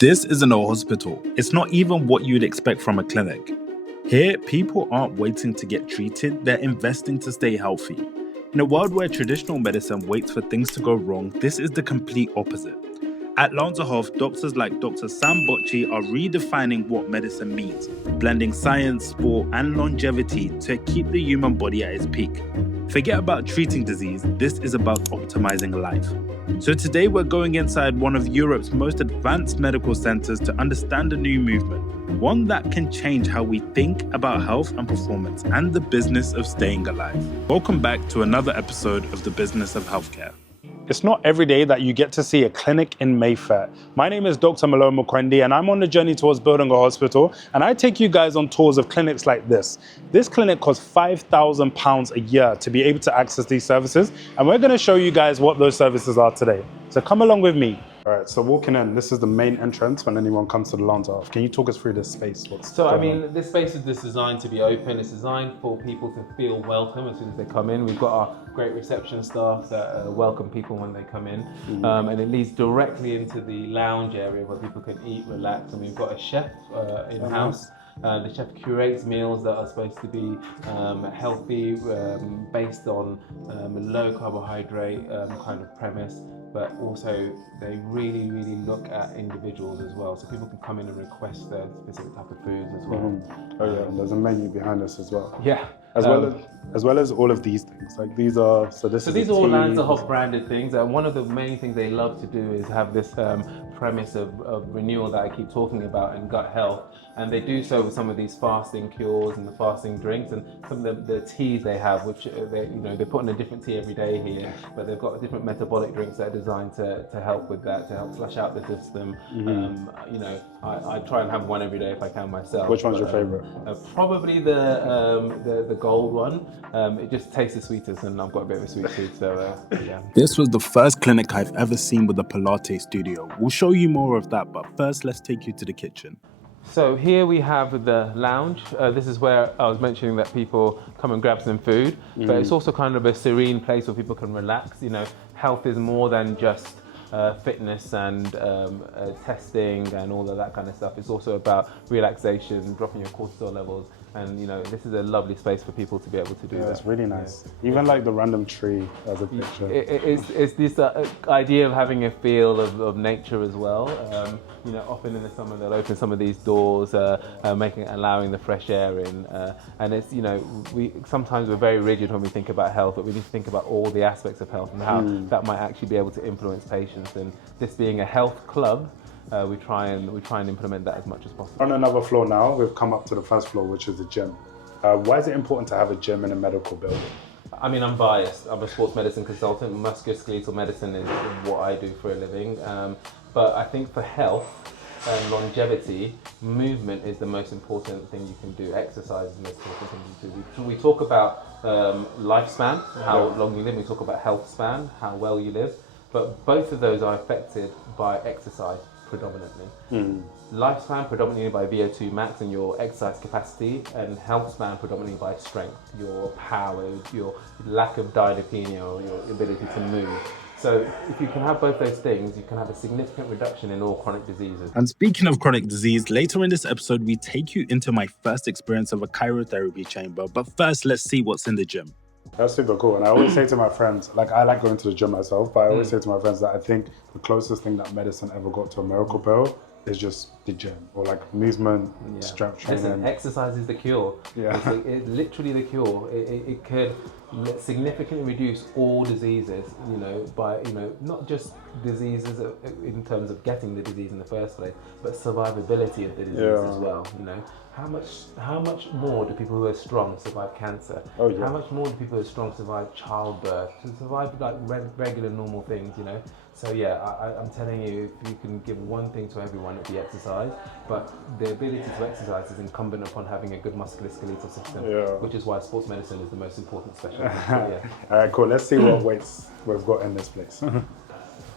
This isn't a hospital. It's not even what you'd expect from a clinic. Here, people aren't waiting to get treated, they're investing to stay healthy. In a world where traditional medicine waits for things to go wrong, this is the complete opposite. At Lanserhof, doctors like Dr. Sam Botchey are redefining what medicine means, blending science, sport, and longevity to keep the human body at its peak. Forget about treating disease, this is about optimizing life. So today we're going inside one of Europe's most advanced medical centers to understand a new movement, one that can change how we think about health and performance and the business of staying alive. Welcome back to another episode of The Business of Healthcare. It's not every day that you get to see a clinic in Mayfair. My name is Dr. Malone Mukwendi, and I'm on the journey towards building a hospital, and I take you guys on tours of clinics like this. This clinic costs £5,000 a year to be able to access these services, and we're gonna show you guys what those services are today. So come along with me. All right, so walking in, this is the main entrance when anyone comes to the Lanserhof. Can you talk us through this space? This space is designed to be open. It's designed for people to feel welcome as soon as they come in. We've got our great reception staff that welcome people when they come in. And it leads directly into the lounge area where people can eat, relax. And we've got a chef in-house. The chef curates meals that are supposed to be healthy, based on low carbohydrate kind of premise. But also they really look at individuals as well. So people can come in and request their specific type of foods as well. Oh yeah, and there's a menu behind us as well. Yeah. As well as all of these things. Like these are, these are all Lanserhof branded things. And one of the main things they love to do is have this premise of renewal that I keep talking about and gut health. And they do so with some of these fasting cures and the fasting drinks and some of the teas they have, which they put in a different tea every day here, but they've got different metabolic drinks that are designed to help with that, to help flush out the system. I try and have one every day if I can myself. Which one's your favorite? Probably the gold one. It just tastes the sweetest, and I've got a bit of a sweet tooth, so yeah. This was the first clinic I've ever seen with a Pilates studio. We'll show you more of that, but first let's take you to the kitchen. So here we have the lounge. This is where I was mentioning that people come and grab some food, but it's also kind of a serene place where people can relax. Health is more than just fitness and testing and all of that kind of stuff. It's also about relaxation, dropping your cortisol levels. And this is a lovely space for people to be able to do that. It's really nice. Yeah. Even like the random tree as a picture. It's this idea of having a feel of nature as well. Often in the summer they'll open some of these doors, allowing the fresh air in. And it's sometimes we're very rigid when we think about health, but we need to think about all the aspects of health and how that might actually be able to influence patients. And this being a health club, we try and implement that as much as possible. On another floor now, we've come up to the first floor, which is the gym. Why is it important to have a gym in a medical building? I mean, I'm biased. I'm a sports medicine consultant. Musculoskeletal medicine is what I do for a living. But I think for health and longevity, movement is the most important thing you can do. Exercise is the most important thing you can do. We talk about lifespan, how long you live. We talk about health span, how well you live. But both of those are affected by exercise predominantly. Lifespan predominantly by VO2 max and your exercise capacity, and health span predominantly by strength, your power, your lack of diadypnea or your ability to move. So if you can have both those things, you can have a significant reduction in all chronic diseases. And speaking of chronic disease, later in this episode, we take you into my first experience of a cryotherapy chamber. But first, let's see what's in the gym. That's super cool. And I always say to my friends, I like going to the gym myself, but I always say to my friends that I think the closest thing that medicine ever got to a miracle pill is just the gym, or movement, strength training. Listen, exercise is the cure. Yeah. It's literally the cure. It could significantly reduce all diseases, by, not just diseases in terms of getting the disease in the first place, but survivability of the disease as well, How much more do people who are strong survive cancer? Oh, yeah. How much more do people who are strong survive childbirth, survive regular normal things, So yeah, I'm telling you, if you can give one thing to everyone, it'll be exercise. But the ability to exercise is incumbent upon having a good musculoskeletal system, which is why sports medicine is the most important specialty. All right, cool. Let's see what weights we've got in this place.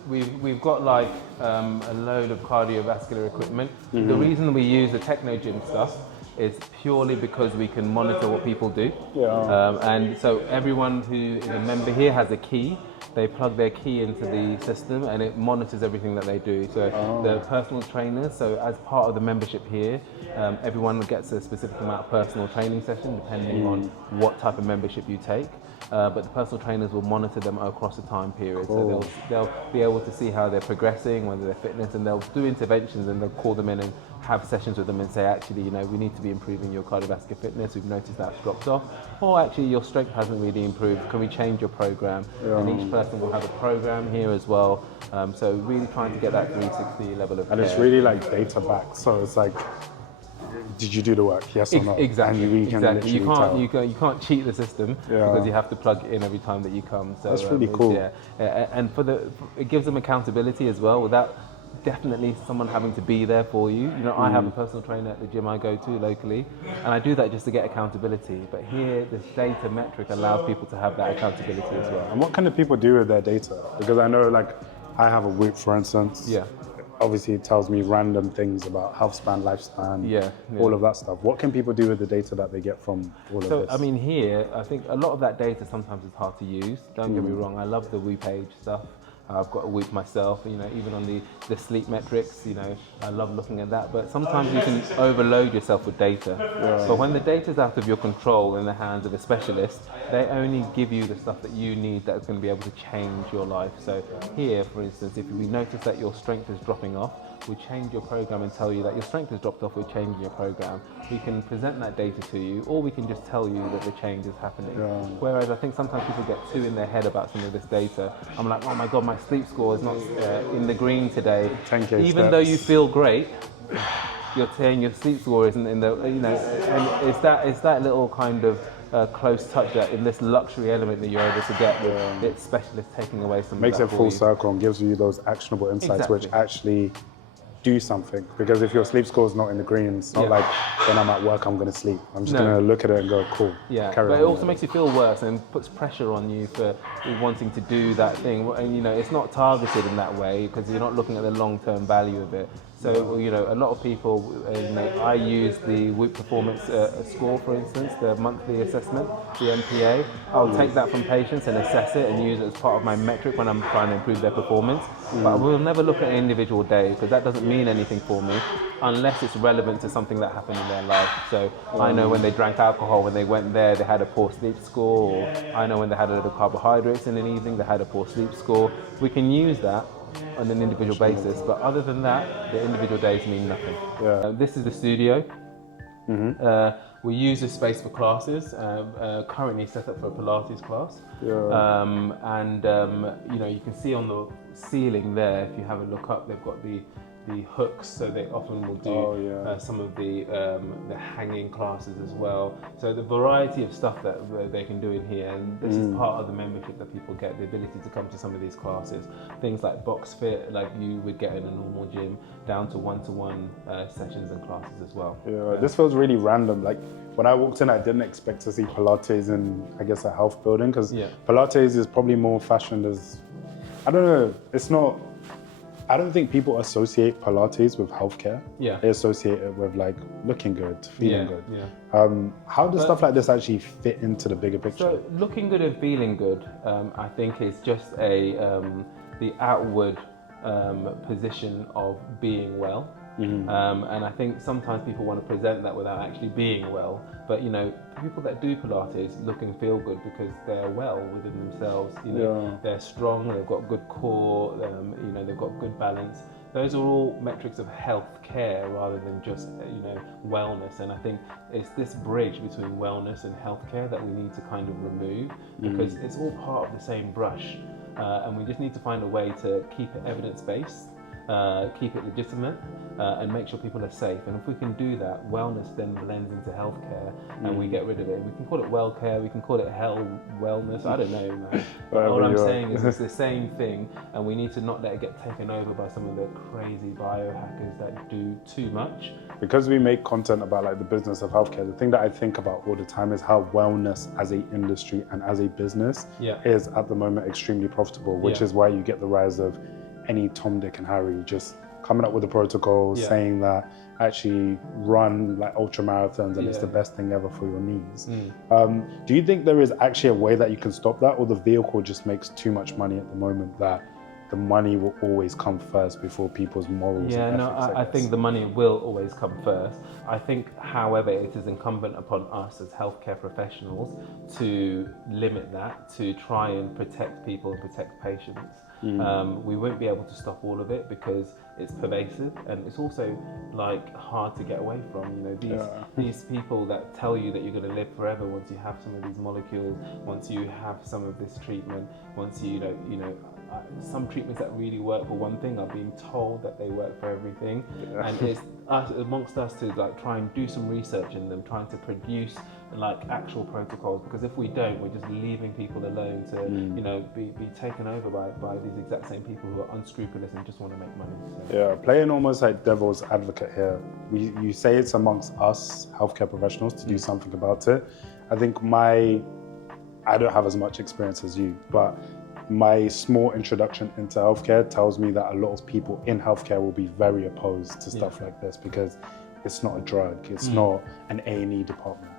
We've got a load of cardiovascular equipment. The reason we use the techno gym stuff is purely because we can monitor what people do. Yeah. And so everyone who is a member here has a key. They plug their key into the system and it monitors everything that they do. So the personal trainers, so as part of the membership here, everyone gets a specific amount of personal training session depending on what type of membership you take. But the personal trainers will monitor them across a time period. So they'll be able to see how they're progressing, whether their fitness, and they'll do interventions and they'll call them in and have sessions with them and say, actually, you know, we need to be improving your cardiovascular fitness. We've noticed that's dropped off. Or actually, your strength hasn't really improved. Can we change your program? And each person will have a program here as well. So really trying to get that 360 level of care. And it's really like data backed. So it's like, did you do the work? Yes or no? Exactly. And you can exactly. literally You can't cheat the system because you have to plug it in every time that you come. So that's really cool. And it gives them accountability as well without definitely someone having to be there for you. You know, I have a personal trainer at the gym I go to locally, and I do that just to get accountability. But here, this data metric allows people to have that accountability as well. And what can the people do with their data? Because I know, like, I have a Whoop, for instance. Yeah. Obviously, it tells me random things about health span, lifespan, all of that stuff. What can people do with the data that they get from all of this? So, I mean, here, I think a lot of that data sometimes is hard to use. Don't get me wrong, I love the Whoop page stuff. I've got a Whoop myself, you know, even on the sleep metrics, you know, I love looking at that. But sometimes you can overload yourself with data. But when the data's out of your control in the hands of a specialist, they only give you the stuff that you need that's going to be able to change your life. So here, for instance, if we notice that your strength is dropping off, we change your program and tell you that your strength has dropped off, we're changing your program. We can present that data to you, or we can just tell you that the change is happening. Whereas I think sometimes people get too in their head about some of this data. I'm like, oh my God, my sleep score is not in the green today. 10K Even steps. though you feel great, you're saying your sleep score isn't in the, you know, and it's that little kind of close touch, that in this luxury element that you're able to get with its specialist taking away some Makes of it that full for you. circle and gives you those actionable insights, which actually do something. Because if your sleep score is not in the green, it's not like when I'm at work, I'm going to sleep. I'm just going to look at it and go, cool. But it also makes you feel worse and puts pressure on you for wanting to do that thing. And you know, it's not targeted in that way because you're not looking at the long-term value of it. So, you know, a lot of people, you know, I use the Whoop Performance score, for instance, the monthly assessment, the MPA. I'll take that from patients and assess it and use it as part of my metric when I'm trying to improve their performance. But we'll never look at an individual day because that doesn't mean anything for me unless it's relevant to something that happened in their life. So I know when they drank alcohol, when they went there, they had a poor sleep score, or I know when they had a little carbohydrates in an evening, they had a poor sleep score. We can use that on an individual basis, but other than that, the individual days mean nothing. This is the studio. We use this space for classes, currently set up for a Pilates class. You know, you can see on the ceiling there, if you have a look up, they've got the hooks, so they often will do some of the hanging classes as well. So the variety of stuff that they can do in here, and this is part of the membership that people get, the ability to come to some of these classes. Things like box fit, like you would get in a normal gym, down to one-to-one sessions and classes as well. This feels really random. Like when I walked in, I didn't expect to see Pilates in, I guess, a health building, because Pilates is probably more fashioned as, I don't know, it's not, I don't think people associate Pilates with healthcare. They associate it with like looking good, feeling good. How does stuff like this actually fit into the bigger picture? So looking good and feeling good, I think is just the outward position of being well. And I think sometimes people want to present that without actually being well. But you know, people that do Pilates look and feel good because they're well within themselves. You know, they're strong, they've got good core, you know, they've got good balance. Those are all metrics of health care rather than just, you know, wellness. And I think it's this bridge between wellness and healthcare that we need to kind of remove, because it's all part of the same brush. And we just need to find a way to keep it evidence-based, keep it legitimate, and make sure people are safe. And if we can do that, wellness then blends into healthcare, and we get rid of it. We can call it well care, we can call it wellness, I don't know, man. But all I'm saying is it's the same thing, and we need to not let it get taken over by some of the crazy biohackers that do too much. Because we make content about like the business of healthcare, the thing that I think about all the time is how wellness as an industry and as a business is at the moment extremely profitable, which is why you get the rise of any Tom, Dick and Harry just coming up with the protocols, saying that actually run like ultra marathons and it's the best thing ever for your knees. Do you think there is actually a way that you can stop that, or the vehicle just makes too much money at the moment that the money will always come first before people's morals and ethics? I think the money will always come first. I think, however, it is incumbent upon us as healthcare professionals to limit that, to try and protect people and protect patients. We won't be able to stop all of it because it's pervasive, and it's also like hard to get away from. You know, these people that tell you that you're going to live forever once you have some of these molecules, once you have some of this treatment, once you know. Some treatments that really work for one thing are being told that they work for everything, and it's us amongst us to like try and do some research in them, trying to produce like actual protocols, because if we don't, we're just leaving people alone to be taken over by these exact same people who are unscrupulous and just want to make money. So. Playing almost like devil's advocate here, you say it's amongst us healthcare professionals to do something about it. I think I don't have as much experience as you, but my small introduction into healthcare tells me that a lot of people in healthcare will be very opposed to stuff like this because it's not a drug, it's not an A&E department.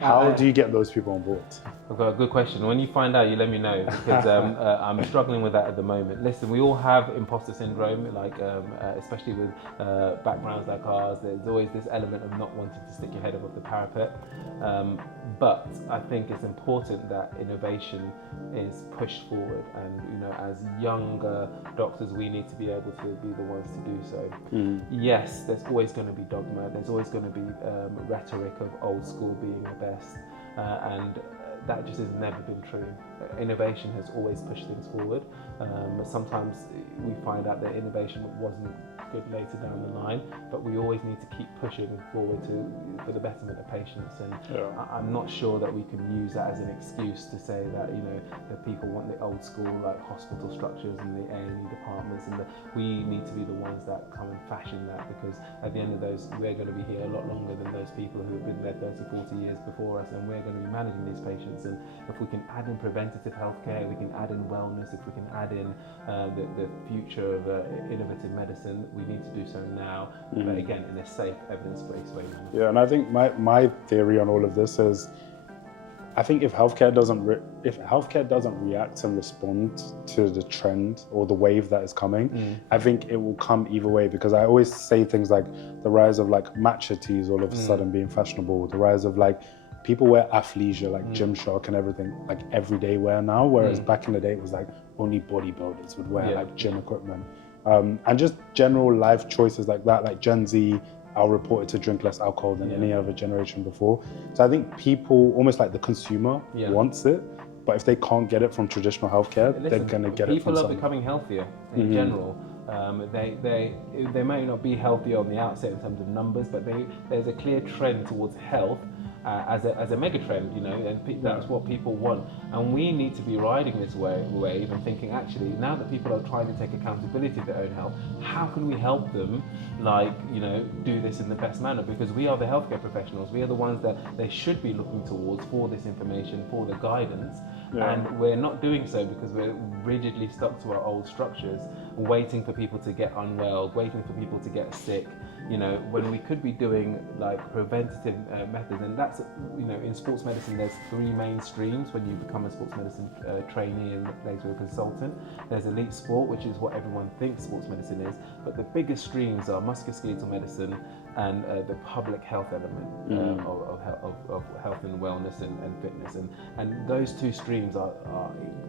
How do you get those people on board? I've got a good question. When you find out, you let me know, because I'm struggling with that at the moment. Listen, we all have imposter syndrome, like especially with backgrounds like ours. There's always this element of not wanting to stick your head above the parapet. But I think it's important that innovation is pushed forward, and as younger doctors, we need to be able to be the ones to do so. Yes, there's always going to be dogma. There's always going to be rhetoric of old school being the best, and that just has never been true. Innovation has always pushed things forward. Sometimes we find out that innovation wasn't good later down the line, but we always need to keep pushing forward for the betterment of patients. And I'm not sure that we can use that as an excuse to say that that people want the old school like hospital structures and the A&E departments, and that we need to be the ones that come and fashion that, because at the end of those, we're going to be here a lot longer than those people who have been there 30-40 years before us, and we're going to be managing these patients. And if we can add in preventative healthcare, we can add in wellness, if we can add in the future of innovative medicine, we need to do so now, but again in a safe, evidence-based way. And I think my theory on all of this is, I think if healthcare doesn't react and respond to the trend or the wave that is coming, I think it will come either way. Because I always say things like the rise of like matcha teas all of a sudden being fashionable, the rise of like people wear athleisure like Gymshark and everything like everyday wear now, whereas back in the day it was like only bodybuilders would wear like gym equipment. And just general life choices like that, like Gen Z are reported to drink less alcohol than any other generation before. So I think people, almost like the consumer, wants it, but if they can't get it from traditional healthcare, they're going to get it from people are becoming healthier in general. They may not be healthier on the outset in terms of numbers, but there's a clear trend towards health as a mega trend, and that's what people want. And we need to be riding this wave and thinking, actually, now that people are trying to take accountability of their own health, how can we help them, do this in the best manner? Because we are the healthcare professionals. We are the ones that they should be looking towards for this information, for the guidance. And we're not doing so because we're rigidly stuck to our old structures, waiting for people to get unwell, waiting for people to get sick, when we could be doing like preventative methods. And that's, in sports medicine, there's three main streams when you become a sports medicine trainee and later a consultant. There's elite sport, which is what everyone thinks sports medicine is, but the biggest streams are musculoskeletal medicine and the public health element of health and wellness and fitness. And those two streams are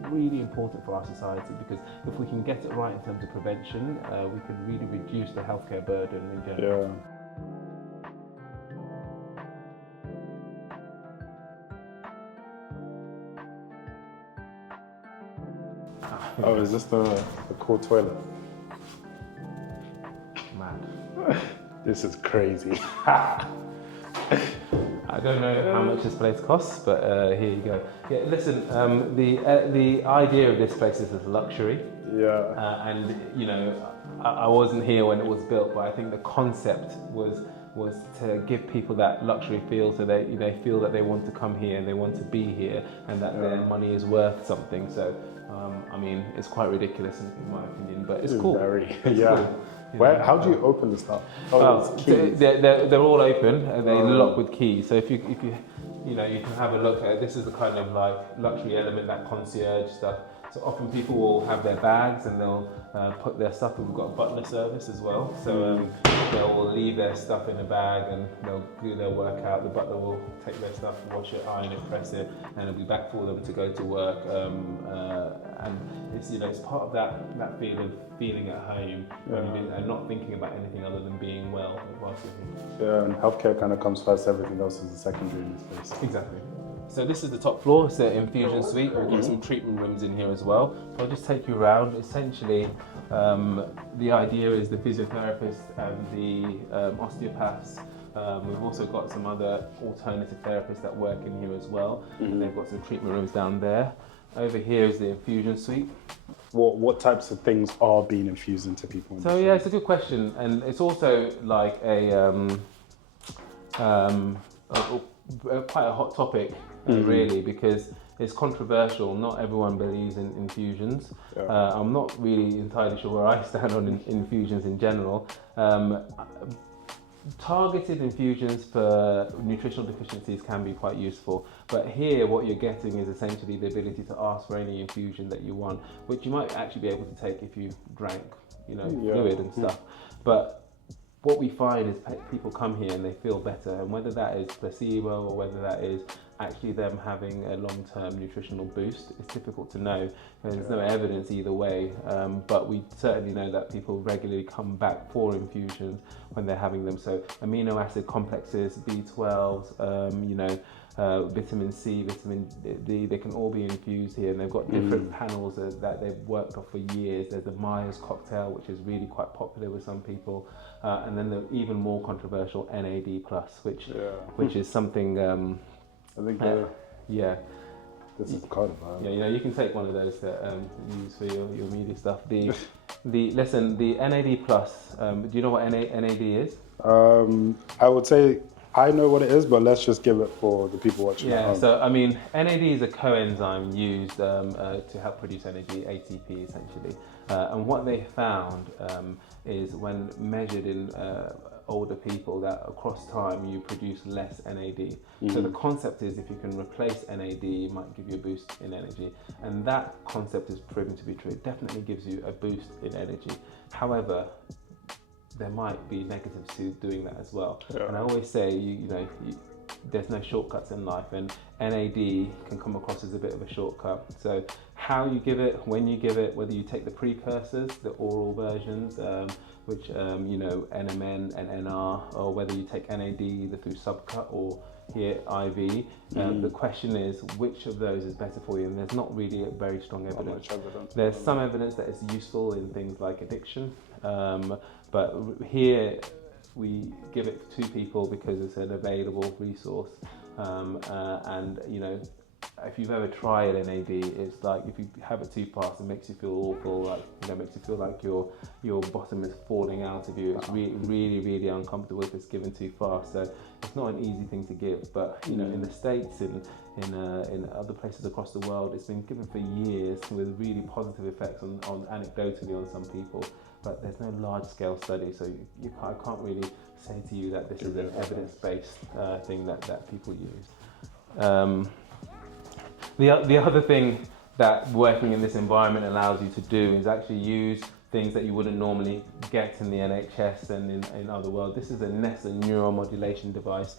really important for our society, because if we can get it right in terms of prevention, we can really reduce the healthcare burden in general. Oh, is this the cool toilet? Mad. This is crazy. I don't know how much this place costs, but here you go. Yeah, listen, the idea of this place is as luxury. And I wasn't here when it was built, but I think the concept was to give people that luxury feel, so they feel that they want to come here and they want to be here, and that their money is worth something. So I mean, it's quite ridiculous in my opinion, but it's cool. Very, it's cool. How do you open the stuff? They're all open and they lock with keys. So if you you can have a look at this is the kind of like luxury element, that concierge stuff. So often people will have their bags and they'll put their stuff. We've got a butler service as well. So they'll leave their stuff in a bag and they'll do their workout. The butler will take their stuff, wash it, iron it, press it, and it'll be back for them to go to work. And it's it's part of that feeling at home and not thinking about anything other than being well whilst you're here. Yeah, and healthcare kind of comes first. Everything else is a secondary in this place. Exactly. So this is the top floor, it's the infusion suite. We've got some treatment rooms in here as well. So I'll just take you around. Essentially, the idea is the physiotherapists and the osteopaths. We've also got some other alternative therapists that work in here as well. And they've got some treatment rooms down there. Over here is the infusion suite. What types of things are being infused into people? So yeah, it's a good question. And it's also like quite a hot topic. Really, because it's controversial. Not everyone believes in infusions. I'm not really entirely sure where I stand on infusions in general. Targeted infusions for nutritional deficiencies can be quite useful, but here what you're getting is essentially the ability to ask for any infusion that you want, which you might actually be able to take if you drank, fluid and stuff. But what we find is people come here and they feel better, and whether that is placebo or whether that is actually them having a long-term nutritional boost, it's difficult to know. There's no evidence either way, but we certainly know that people regularly come back for infusions when they're having them. So amino acid complexes, B12s, vitamin C, vitamin D, they can all be infused here, and they've got different panels that they've worked off for years. There's the Myers cocktail, which is really quite popular with some people, and then the even more controversial NAD+, which is something. I think this is code. Yeah, you can take one of those to use for your media stuff. The NAD+. Do you know what NAD is? I would say I know what it is, but let's just give it for the people watching. Yeah, so I mean, NAD is a coenzyme used to help produce energy, ATP essentially. And what they found is when measured in older people, that across time you produce less NAD. So the concept is if you can replace NAD, it might give you a boost in energy. And that concept is proven to be true. It definitely gives you a boost in energy. However, there might be negatives to doing that as well. And I always say, there's no shortcuts in life, and NAD can come across as a bit of a shortcut. So how you give it, when you give it, whether you take the precursors, the oral versions, which NMN and NR, or whether you take NAD either through subcut or here IV. The question is, which of those is better for you? And there's not really a very strong evidence. There's some evidence that it's useful in things like addiction, but here we give it to people because it's an available resource, and if you've ever tried NAD, it's like if you have it too fast, it makes you feel awful. Like makes you feel like your bottom is falling out of you. It's really, really uncomfortable if it's given too fast. So it's not an easy thing to give. But in the States, in other places across the world, it's been given for years with really positive effects on anecdotally on some people. But there's no large-scale study, so I can't really say to you that this is an evidence-based thing that people use. The other thing that working in this environment allows you to do is actually use things that you wouldn't normally get in the NHS and in other world. This is a Nessa neuromodulation device.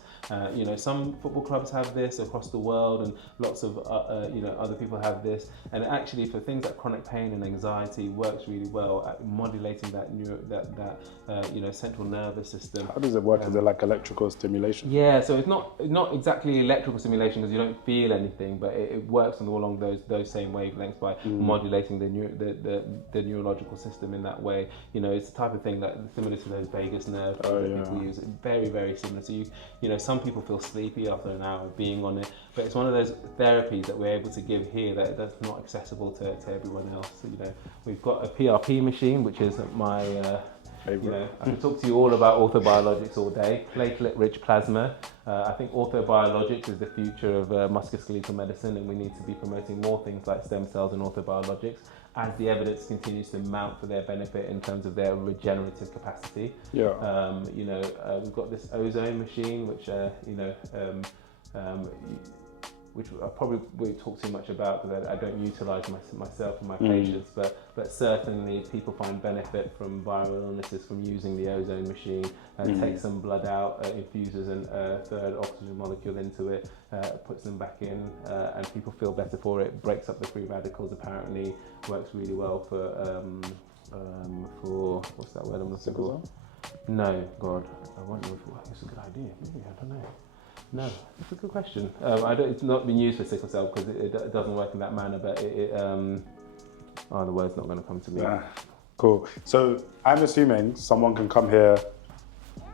Some football clubs have this across the world, and lots of other people have this. And actually, for things like chronic pain and anxiety, works really well at modulating that central nervous system. How does it work? Is it like electrical stimulation? Yeah, so it's not exactly electrical stimulation because you don't feel anything, but it works along those same wavelengths by modulating the neurological system in that way. It's the type of thing that similar to those vagus nerve that people use. Very, very similar. So some people feel sleepy after an hour of being on it, but it's one of those therapies that we're able to give here that's not accessible to everyone else. So, we've got a PRP machine, which is my favorite. I can talk to you all about orthobiologics all day. Platelet-rich plasma. I think orthobiologics is the future of musculoskeletal medicine, and we need to be promoting more things like stem cells and orthobiologics. as the evidence continues to mount for their benefit in terms of their regenerative capacity. Yeah. We've got this ozone machine, which which I probably won't talk too much about because I don't utilise myself and my patients, but certainly people find benefit from viral illnesses from using the ozone machine. Takes some blood out, infuses a third oxygen molecule into it, puts them back in, and people feel better for it. Breaks up the free radicals. Apparently, works really well for what's that word I'm looking for? No, God, I wonder if it's a good idea. Maybe, I don't know. No, it's a good question. It's not been used for sickle cell because it doesn't work in that manner, but the word's not going to come to me. Cool. So I'm assuming someone can come here,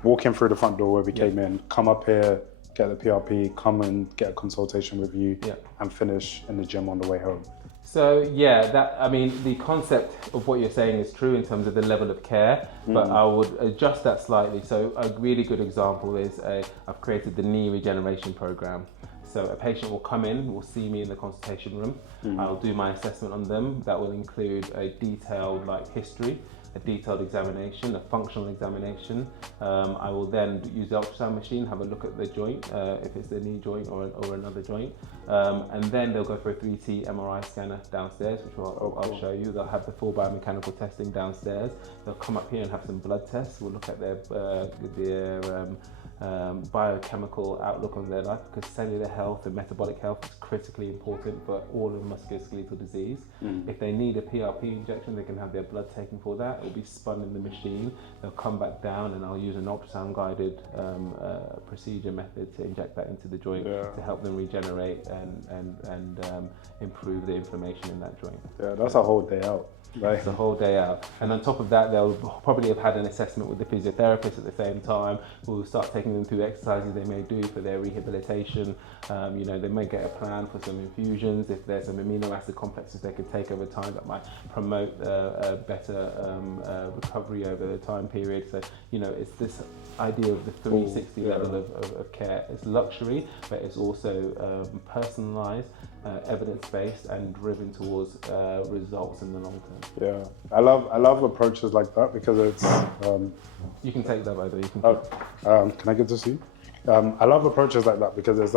walk in through the front door where we came in, come up here, get the PRP, come and get a consultation with you, and finish in the gym on the way home. So the concept of what you're saying is true in terms of the level of care, but I would adjust that slightly. So a really good example is I've created the knee regeneration program. So a patient will come in, will see me in the consultation room. I'll do my assessment on them. That will include a detailed history, a detailed examination, a functional examination. I will then use the ultrasound machine, have a look at the joint, if it's the knee joint or another joint. And then they'll go for a 3T MRI scanner downstairs, which I'll show you. They'll have the full biomechanical testing downstairs. They'll come up here and have some blood tests. We'll look at their biochemical outlook on their life, because cellular health and metabolic health is critically important for all of musculoskeletal disease. If they need a PRP injection, they can have their blood taken for that. It'll be spun in the machine. They'll come back down and I'll use an ultrasound guided procedure method to inject that into the joint to help them regenerate and improve the inflammation in that joint. Yeah, that's a whole day out. Right. It's a whole day out. And on top of that, they'll probably have had an assessment with the physiotherapist at the same time. We'll start taking them through exercises they may do for their rehabilitation. They may get a plan for some infusions. If there's some amino acid complexes they could take over time that might promote a better recovery over the time period. So, it's this idea of the 360 level of care. It's luxury, but it's also personalised, evidence-based, and driven towards results in the long term. Yeah, I love approaches like that because it's. You can take that, by the way. Can I get to see? I love approaches like that because it's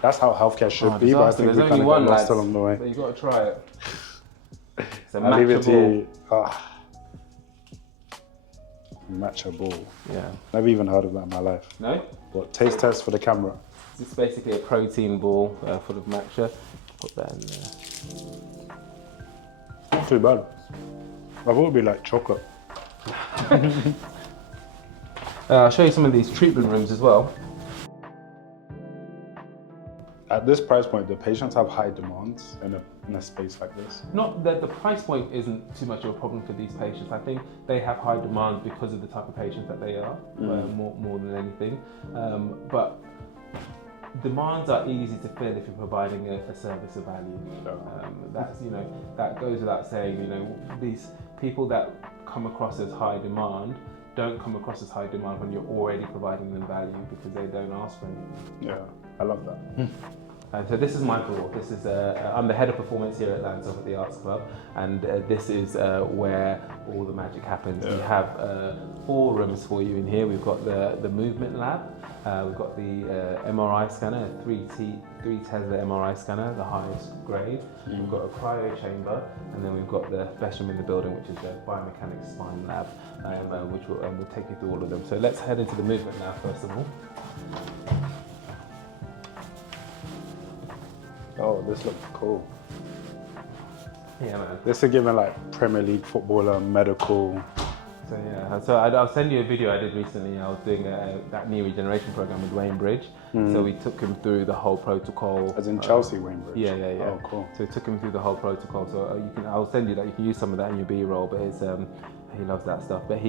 that's how healthcare should be, but I think we kind of got lost along the way. So you got to try it. It's a I'll leave it to you. matchable. Matchable. Yeah. Never even heard of that in my life. No? What, taste test for the camera? It's basically a protein ball full of matcha. Put that in there. Not too bad. I thought it would be like chocolate. I'll show you some of these treatment rooms as well. At this price point, do patients have high demands in a space like this? Not that the price point isn't too much of a problem for these patients. I think they have high demand because of the type of patient that they are, more than anything. But demands are easy to fill if you're providing a service of value. That goes without saying. These people that come across as high demand don't come across as high demand when you're already providing them value because they don't ask for anything. Yeah, I love that. So this is my floor. This is I'm the head of performance here at Lanserhof at the Arts Club, and this is where all the magic happens. We have 4 rooms for you in here. We've got the movement lab. We've got the MRI scanner, a 3 Tesla MRI scanner, the highest grade. We've got a cryo chamber, and then we've got the best room in the building, which is the biomechanics spine lab, which we'll take you through all of them. So let's head into the movement lab first of all. Oh, this looks cool. Yeah, man. This is giving Premier League footballer, medical. So I'll send you a video I did recently. I was doing that knee regeneration program with Wayne Bridge. So we took him through the whole protocol. As in Chelsea, Wayne Bridge? Yeah. Oh, cool. So we took him through the whole protocol. So I'll send you that. You can use some of that in your B-roll. But he loves that stuff. But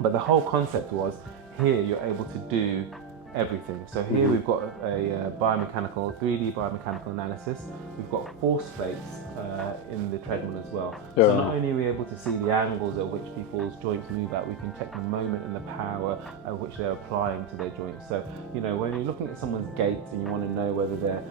but the whole concept was here you're able to do everything. So here we've got a biomechanical, 3D biomechanical analysis. We've got force plates in the treadmill as well. Yeah. So not only are we able to see the angles at which people's joints move at, we can check the moment and the power at which they're applying to their joints. So, you know, when you're looking at someone's gait and you want to know whether they're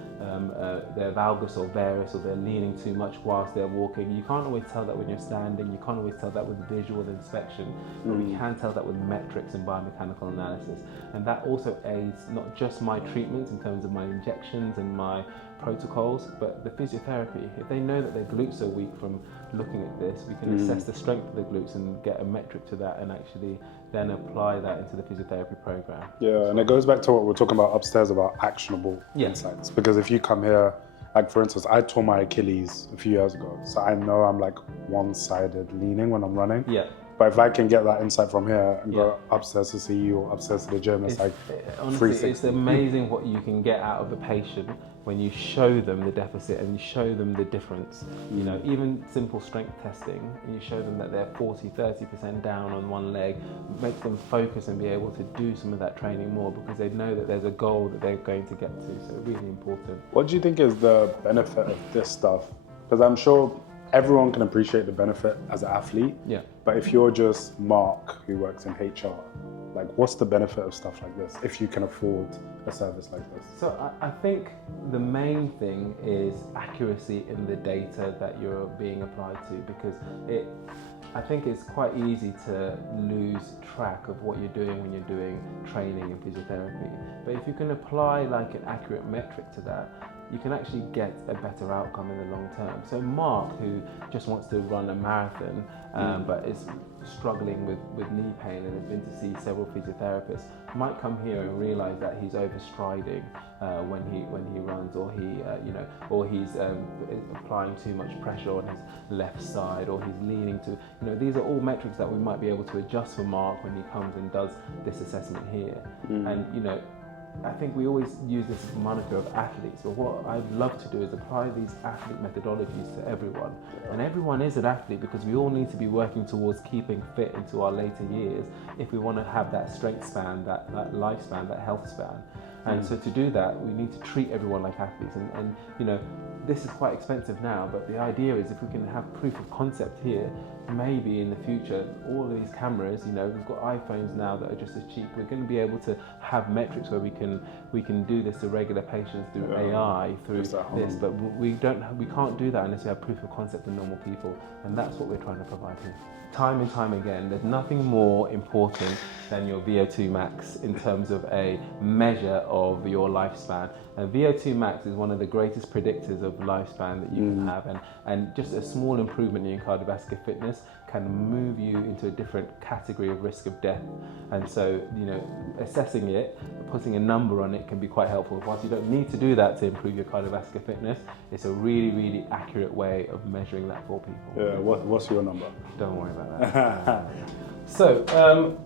valgus or varus, or they're leaning too much whilst they're walking, you can't always tell that when you're standing, you can't always tell that with visual inspection, but we can tell that with metrics and biomechanical analysis. And that also aids not just my treatments in terms of my injections and my protocols, but the physiotherapy. If they know that their glutes are weak from looking at this, we can assess the strength of the glutes and get a metric to that, and actually then apply that into the physiotherapy program. Yeah, and it goes back to what we're talking about upstairs about actionable insights. Because if you come here, like for instance, I tore my Achilles a few years ago, so I know I'm like one-sided leaning when I'm running. Yeah. But if I can get that insight from here and go upstairs to see you or upstairs to the gym, it's like honestly, it's amazing what you can get out of the patient when you show them the deficit and you show them the difference. You know, even simple strength testing, and you show them that they're 40-30% down on one leg, makes them focus and be able to do some of that training more, because they know that there's a goal that they're going to get to. So really important. What do you think is the benefit of this stuff? Because I'm sure everyone can appreciate the benefit as an athlete. Yeah. But if you're just Mark who works in HR, like what's the benefit of stuff like this if you can afford a service like this? So I think the main thing is accuracy in the data that you're being applied to, because I think it's quite easy to lose track of what you're doing when you're doing training and physiotherapy. But if you can apply like an accurate metric to that, you can actually get a better outcome in the long term. So Mark, who just wants to run a marathon, but is struggling with knee pain and has been to see several physiotherapists, might come here and realise that he's overstriding when he runs, or he's applying too much pressure on his left side, or he's leaning to. These are all metrics that we might be able to adjust for Mark when he comes and does this assessment here. And I think we always use this moniker of athletes, but what I'd love to do is apply these athlete methodologies to everyone. And everyone is an athlete, because we all need to be working towards keeping fit into our later years if we want to have that strength span, that lifespan, that health span. And so to do that, we need to treat everyone like athletes. And this is quite expensive now, but the idea is if we can have proof of concept here, maybe in the future, all of these cameras, we've got iPhones now that are just as cheap. We're going to be able to have metrics where we can do this to regular patients through AI, through this, but we can't do that unless we have proof of concept in normal people, and that's what we're trying to provide here. Time and time again, there's nothing more important than your VO2 max in terms of a measure of your lifespan. And VO2 max is one of the greatest predictors of lifespan that you can have, and just a small improvement in your cardiovascular fitness can move you into a different category of risk of death. And so, assessing it, putting a number on it can be quite helpful. Whilst you don't need to do that to improve your cardiovascular fitness, it's a really, really accurate way of measuring that for people. Yeah, what's your number? Don't worry about that. So,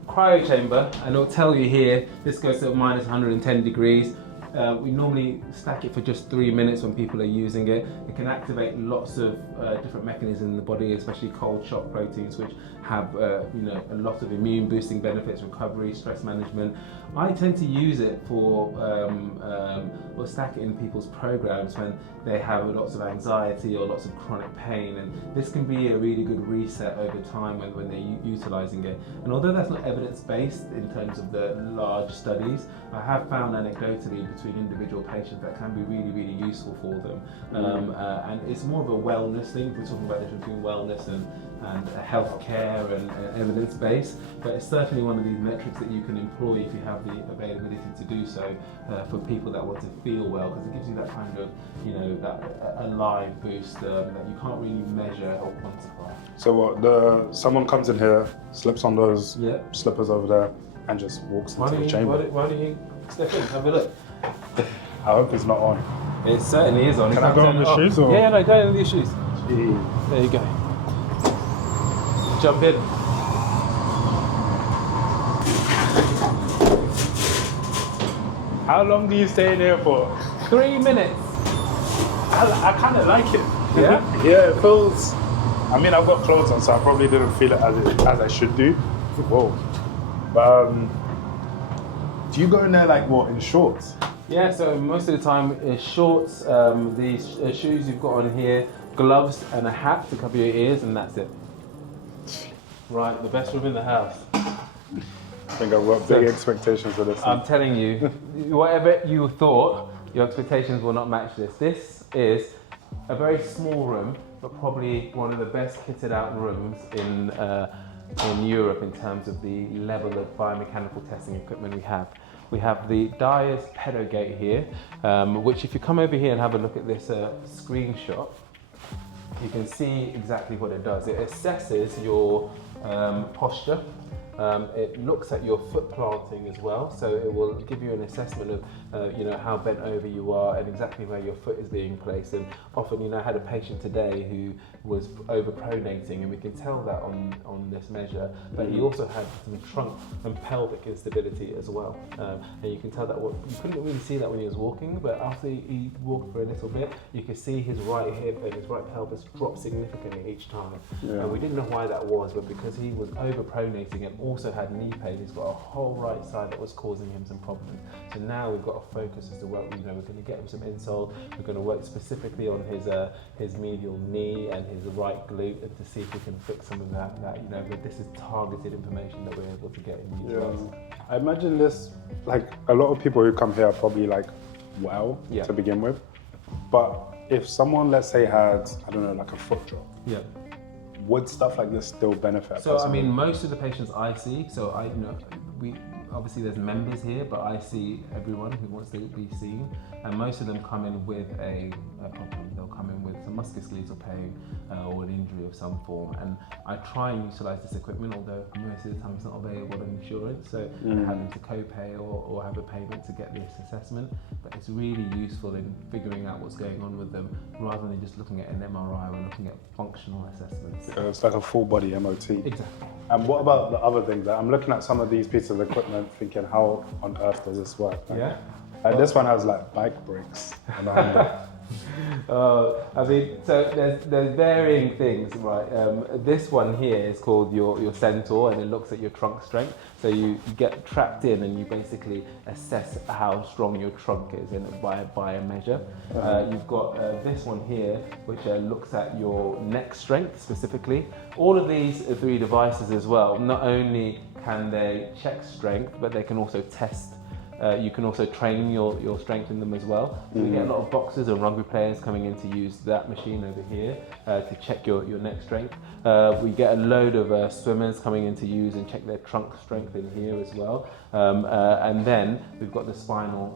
cryo chamber, and it'll tell you here, this goes to minus 110 degrees. We normally stack it for just 3 minutes when people are using it. It can activate lots of different mechanisms in the body, especially cold shock proteins, which have a lot of immune boosting benefits, recovery, stress management. I tend to use it for or stack it in people's programs when they have lots of anxiety or lots of chronic pain, and this can be a really good reset over time when they're utilising it. And although that's not evidence-based in terms of the large studies, I have found anecdotally between individual patients that can be really, really useful for them. And it's more of a wellness thing. We're talking about this between wellness and healthcare and evidence-based, but it's certainly one of these metrics that you can employ if you have the availability to do so for people that want to feel well, because it gives you that kind of, that alive boost that you can't really measure or quantify. So what, someone comes in here, slips on those slippers over there, and just walks into the chamber? Why don't you step in, have a look? I hope it's not on. It certainly is on. Can I go on the shoes? Or? Yeah, no, go in the shoes. Jeez. There you go. Jump in. How long do you stay in here for? 3 minutes. I kind of like it. Yeah? Yeah, it feels... I mean, I've got clothes on, so I probably didn't feel it as I should do. Whoa. But Do you go in there like what, in shorts? Yeah, so most of the time it's shorts, these shoes you've got on here, gloves and a hat to cover your ears, and that's it. Right, the best room in the house. I think I've got big expectations for this. I'm telling you, whatever you thought, your expectations will not match this. This is a very small room, but probably one of the best kitted out rooms in Europe in terms of the level of biomechanical testing equipment we have. We have the Dyer's pedogate here, which if you come over here and have a look at this screenshot, you can see exactly what it does. It assesses your posture. It looks at your foot planting as well, so it will give you an assessment of how bent over you are and exactly where your foot is being placed. And often, I had a patient today who was overpronating, and we can tell that on this measure, but he also had some trunk and pelvic instability as well. And you can tell that you couldn't really see that when he was walking, but after he walked for a little bit, you could see his right hip and his right pelvis drop significantly each time. And we didn't know why that was, but because he was overpronating and also had knee pain, he's got a whole right side that was causing him some problems. So now we've got to focus as to what we're going to get him some insole. We're going to work specifically on his medial knee and his right glute, and to see if we can fix some of that. But this is targeted information that we're able to get in these ones. I imagine this, like a lot of people who come here are probably like to begin with, but if someone, let's say, had, I don't know, like a foot drop, would stuff like this still benefit? So I mean, most of the patients I see, we obviously there's members here, but I see everyone who wants to be seen, and most of them come in with a problem. They'll come in with some musculoskeletal pain or an injury of some form, and I try and utilize this equipment, although most of the time it's not available on insurance, so having to co-pay or have a payment to get this assessment. But it's really useful in figuring out what's going on with them, rather than just looking at an MRI or looking at functional assessments. It's like a full body MOT. Exactly. And what about the other things? I'm looking at some of these pieces of equipment thinking, how on earth does this work? This one has like bike brakes. I mean, so there's varying things, right? This one here is called your centaur, and it looks at your trunk strength. So you get trapped in, and you basically assess how strong your trunk is by a measure. You've got this one here, which looks at your neck strength specifically. All of these three devices as well, not only can they check strength, but they can also test. You can also train your strength in them as well. So we get a lot of boxers and rugby players coming in to use that machine over here to check your neck strength. We get a load of swimmers coming in to use and check their trunk strength in here as well. And then we've got the spinal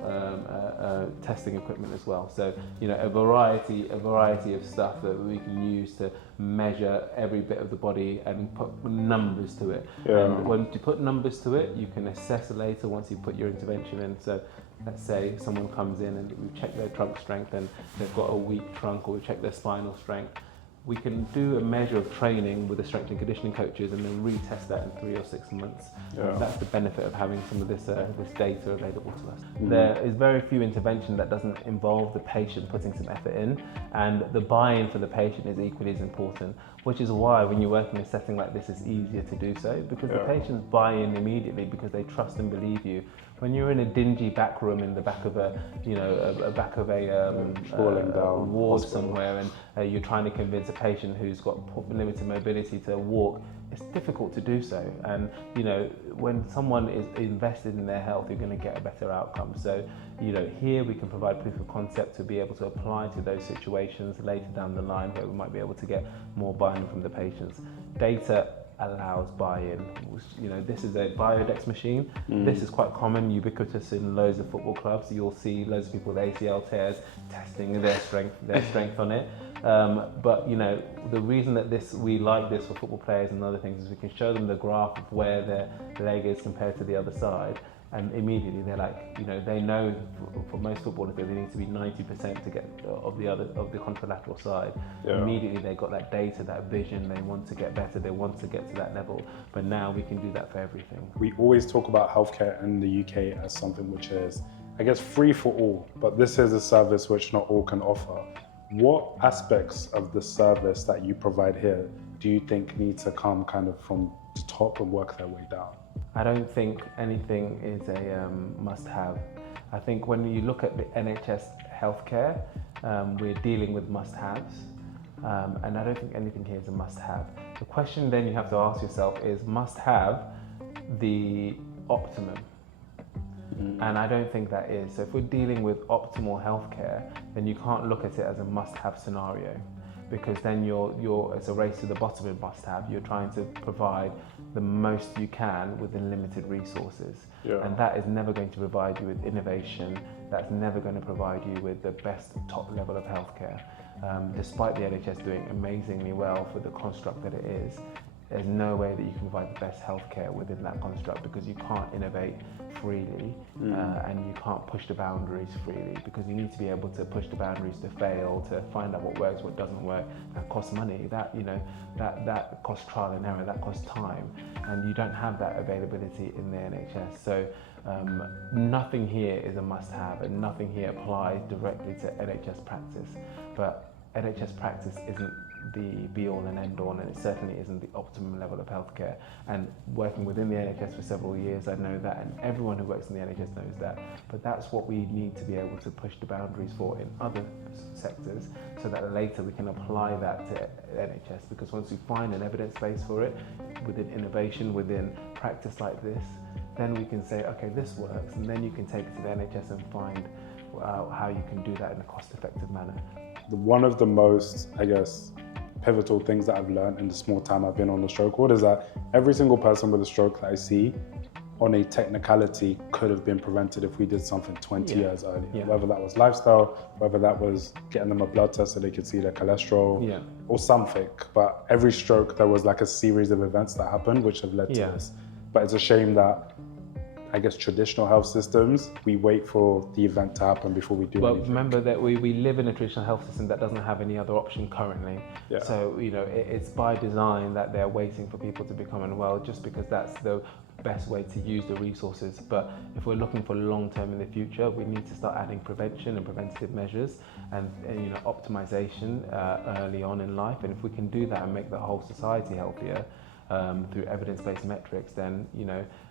testing equipment as well. So a variety of stuff that we can use to measure every bit of the body and put numbers to it. And when you put numbers to it, you can assess later once you put your intervention in. So let's say someone comes in and we check their trunk strength and they've got a weak trunk, or we check their spinal strength. We can do a measure of training with the strength and conditioning coaches and then retest that in 3 or 6 months. That's the benefit of having some of this data available to us. There is very few intervention that doesn't involve the patient putting some effort in, and the buy-in for the patient is equally as important, which is why when you work in a setting like this, it's easier to do so, because the patients buy in immediately because they trust and believe you. When you're in a dingy back room in the back of a ward somewhere, and you're trying to convince a patient who's got limited mobility to walk, it's difficult to do so. And when someone is invested in their health, you're going to get a better outcome. So here we can provide proof of concept to be able to apply to those situations later down the line, where we might be able to get more buy-in from the patients. Data allows buy-in. This is a Biodex machine. This is quite common, ubiquitous in loads of football clubs. You'll see loads of people with ACL tears testing their strength on it. But the reason that we like this for football players and other things is we can show them the graph of where their leg is compared to the other side, and immediately they're like, they know for most footballers that they need to be 90% to get of the contralateral side. Immediately they got that data, that vision. They want to get better. They want to get to that level. But now we can do that for everything. We always talk about healthcare in the UK as something which is, I guess, free for all. But this is a service which not all can offer. What aspects of the service that you provide here do you think need to come kind of from the top and work their way down? I don't think anything is a must-have. I think when you look at the NHS healthcare, we're dealing with must-haves, and I don't think anything here is a must-have. The question then you have to ask yourself is, must-have the optimum? And I don't think that is. So if we're dealing with optimal healthcare, then you can't look at it as a must-have scenario, because then it's a race to the bottom in must-have. You're trying to provide the most you can within limited resources. Yeah. And that is never going to provide you with innovation. That's never going to provide you with the best top level of healthcare. Despite the NHS doing amazingly well for the construct that it is, there's no way that you can provide the best healthcare within that construct, because you can't innovate freely and you can't push the boundaries freely, because you need to be able to push the boundaries to fail, to find out what works, what doesn't work. That costs money, that costs trial and error, that costs time, and you don't have that availability in the NHS. So nothing here is a must-have, and nothing here applies directly to NHS practice. But NHS practice isn't the be-all and end-all, and it certainly isn't the optimum level of healthcare. And working within the NHS for several years, I know that, and everyone who works in the NHS knows that. But that's what we need to be able to push the boundaries for in other sectors, so that later we can apply that to NHS. Because once we find an evidence base for it, within innovation, within practice like this, then we can say, okay, this works, and then you can take it to the NHS and find how you can do that in a cost-effective manner. One of the most, I guess, pivotal things that I've learned in the small time I've been on the stroke ward is that every single person with a stroke that I see, on a technicality, could have been prevented if we did something 20 years earlier. Whether that was lifestyle, whether that was getting them a blood test so they could see their cholesterol, or something. But every stroke, there was like a series of events that happened which have led to this. But it's a shame that, I guess, traditional health systems, we wait for the event to happen before we do anything. Remember that we live in a traditional health system that doesn't have any other option currently. So, it's by design that they're waiting for people to become unwell, just because that's the best way to use the resources. But if we're looking for long-term in the future, we need to start adding prevention and preventative measures and optimization early on in life. And if we can do that and make the whole society healthier, through evidence-based metrics, then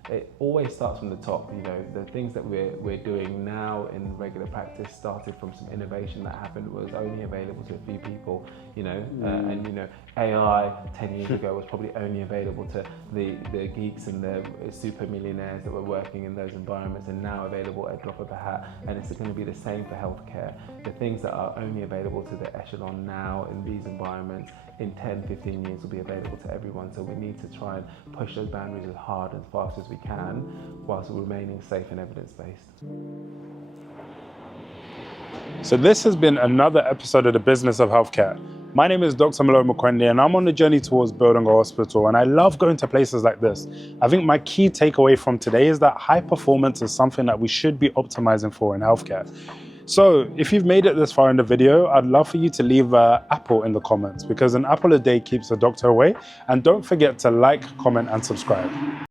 it always starts from the top. The things that we're doing now in regular practice started from some innovation that happened, was only available to a few people. And AI 10 years ago was probably only available to the geeks and the super millionaires that were working in those environments, and now available at a drop of a hat. And it's going to be the same for healthcare. The things that are only available to the echelon now in these environments, in 10, 15 years will be available to everyone. So we need to try and push those boundaries as hard and fast as we can, whilst remaining safe and evidence-based. So this has been another episode of The Business of Healthcare. My name is Dr. Malo Mukwendi, and I'm on a journey towards building a hospital, and I love going to places like this. I think my key takeaway from today is that high performance is something that we should be optimizing for in healthcare. So if you've made it this far in the video, I'd love for you to leave an apple in the comments, because an apple a day keeps the doctor away. And don't forget to like, comment, and subscribe.